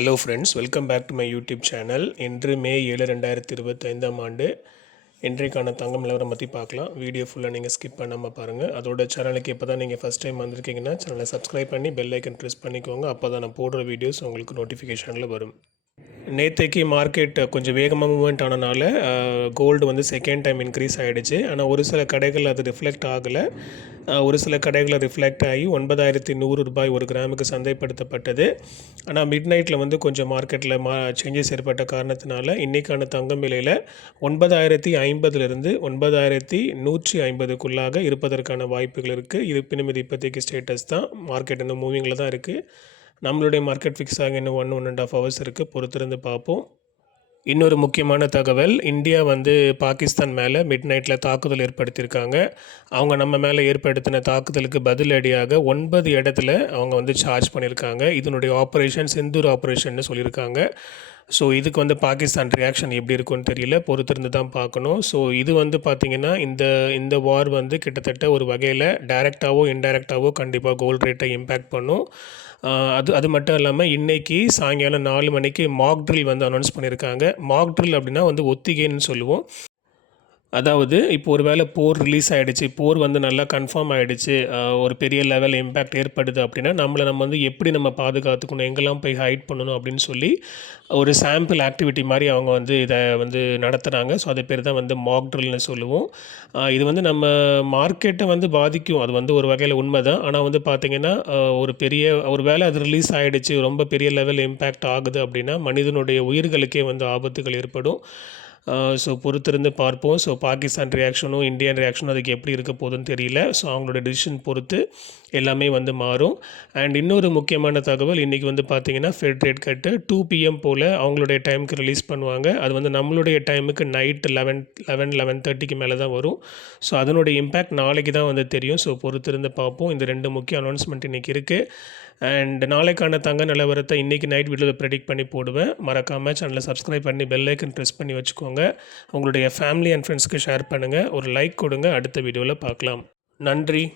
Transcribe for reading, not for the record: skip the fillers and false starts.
Hello friends, welcome back to my YouTube channel. இன்று May 7 2025 ஆண்டு இன்றைக்கான தங்கம் நிலவரம் பற்றி பார்க்கலாம். வீடியோ ஃபுல்லாக நீங்கள் ஸ்கிப் பண்ணாமல் பாருங்கள். அதோட சேனலுக்கு இப்போ தான் நீங்கள் ஃபஸ்ட் டைம் வந்திருக்கீங்கன்னா சேனலை சப்ஸ்கிரைப் பண்ணி பெல் ஐக்கன் ப்ரெஸ் பண்ணிக்கோங்க. அப்போ தான் நான் போடுற வீடியோஸ் உங்களுக்கு நோட்டிஃபிகேஷனில் வரும். நேற்றைக்கு மார்க்கெட் கொஞ்சம் வேகமாக மூவ்மெண்ட் ஆனனால கோல்டு வந்து செகண்ட் டைம் இன்க்ரீஸ் ஆகிடுச்சு. ஆனால் ஒரு சில கடைகள் அது ரிஃப்ளெக்ட் ஆகலை. ஒரு சில கடைகளில் ரிஃப்ளெக்ட் ஆகி 9100 ரூபாய் ஒரு கிராமுக்கு சந்தைப்படுத்தப்பட்டது. ஆனால் மிட் நைட்டில் வந்து கொஞ்சம் மார்க்கெட்டில் சேஞ்சஸ் ஏற்பட்ட காரணத்தினால இன்றைக்கான தங்கம் விலையில் 9050லிருந்து 9150க்குள்ளாக இருப்பதற்கான வாய்ப்புகள் இருக்குது. இது பின்னமதி இப்போதைக்கு ஸ்டேட்டஸ் தான். மார்க்கெட் இன்னும் மூவிங்கில் தான் இருக்குது. நம்மளுடைய மார்க்கெட் ஃபிக்ஸ் ஆக இன்னும் 1.5 ஹவர்ஸ் இருக்குது. பொறுத்திருந்து பார்ப்போம். இன்னொரு முக்கியமான தகவல், இந்தியா வந்து பாகிஸ்தான் மேலே மிட் நைட்டில் தாக்குதல் ஏற்படுத்தியிருக்காங்க. அவங்க நம்ம மேலே ஏற்படுத்தின தாக்குதலுக்கு பதிலடியாக 9 இடத்துல அவங்க வந்து சார்ஜ் பண்ணியிருக்காங்க. இதனுடைய ஆப்ரேஷன் சிந்தூர் ஆப்ரேஷன்னு சொல்லியிருக்காங்க. ஸோ இதுக்கு வந்து பாகிஸ்தான் ரியாக்ஷன் எப்படி இருக்குன்னு தெரியல, பொறுத்திருந்து தான் பார்க்கணும். ஸோ இது வந்து பார்த்திங்கன்னா இந்த வார் வந்து கிட்டத்தட்ட ஒரு வகையில் டைரெக்டாகவோ இன்டைரக்டாகவோ கண்டிப்பாக கோல்டு ரேட்டை இம்பேக்ட் பண்ணும். அது மட்டும் இல்லாமல் இன்றைக்கி சாயங்காலம் 4 மணிக்கு மாக் ட்ரில் வந்து அனௌன்ஸ் பண்ணியிருக்காங்க. மாக் ட்ரில் அப்படின்னா வந்து ஒத்திகைன்னு சொல்லுவோம். அதாவது இப்போ ஒரு வேளை போர் ரிலீஸ் ஆகிடுச்சு, போர் வந்து நல்லா கன்ஃபார்ம் ஆகிடுச்சு, ஒரு பெரிய லெவல் இம்பேக்ட் ஏற்படுது அப்படின்னா நம்ம வந்து எப்படி நம்ம பாதுகாத்துக்கணும், எங்கெல்லாம் போய் ஹைட் பண்ணணும் அப்படின்னு சொல்லி ஒரு சாம்பிள் ஆக்டிவிட்டி மாதிரி அவங்க வந்து இதை வந்து நடத்துகிறாங்க. ஸோ அது பேர் தான் வந்து மாக் ட்ரில்னு சொல்லுவோம். இது வந்து நம்ம மார்க்கெட்டை வந்து பாதிக்கும், அது வந்து ஒரு வகையில் உண்மை தான். ஆனால் வந்து பார்த்திங்கன்னா ஒரு வேளை அது ரிலீஸ் ஆகிடுச்சு, ரொம்ப பெரிய லெவல் இம்பேக்ட் ஆகுது அப்படின்னா மனிதனுடைய உயிர்களுக்கே வந்து ஆபத்துகள் ஏற்படும். ஸோ பொறுத்திருந்து பார்ப்போம். ஸோ பாகிஸ்தான் ரியாக்ஷனும் இந்தியன் ரியாக்ஷனும் அதுக்கு எப்படி இருக்க போகுதுன்னு தெரியல. ஸோ அவங்களோட டிசிஷன் பொறுத்து எல்லாமே வந்து மாறும். அண்ட் இன்னொரு முக்கியமான தகவல், இன்றைக்கி வந்து பார்த்திங்கன்னா ஃபெட் ரேட் கட்டு 2 PM போல் அவங்களுடைய டைமுக்கு ரிலீஸ் பண்ணுவாங்க. அது வந்து நம்மளுடைய டைமுக்கு நைட்டு 11:30க்கு மேலே தான் வரும். ஸோ அதனுடைய இம்பேக்ட் நாளைக்கு தான் வந்து தெரியும். ஸோ பொறுத்திருந்து பார்ப்போம். இந்த 2 முக்கிய அனௌன்ஸ்மெண்ட் இன்றைக்கி இருக்குது. அண்ட் நாளைக்கான தங்க நிலவரத்தை இன்றைக்கி நைட் வீடியோவில் ப்ரெடிக்ட் பண்ணி போடுவேன். மறக்காமல் சேனலை சப்ஸ்கிரைப் பண்ணி பெல் ஐக்கன் ப்ரெஸ் பண்ணி வச்சுக்கோங்க. உங்களுடைய ஃபேமிலி அண்ட் ஃப்ரெண்ட்ஸ்க்கு ஷேர் பண்ணுங்கள். ஒரு லைக் கொடுங்க. அடுத்த வீடியோவில் பார்க்கலாம். நன்றி.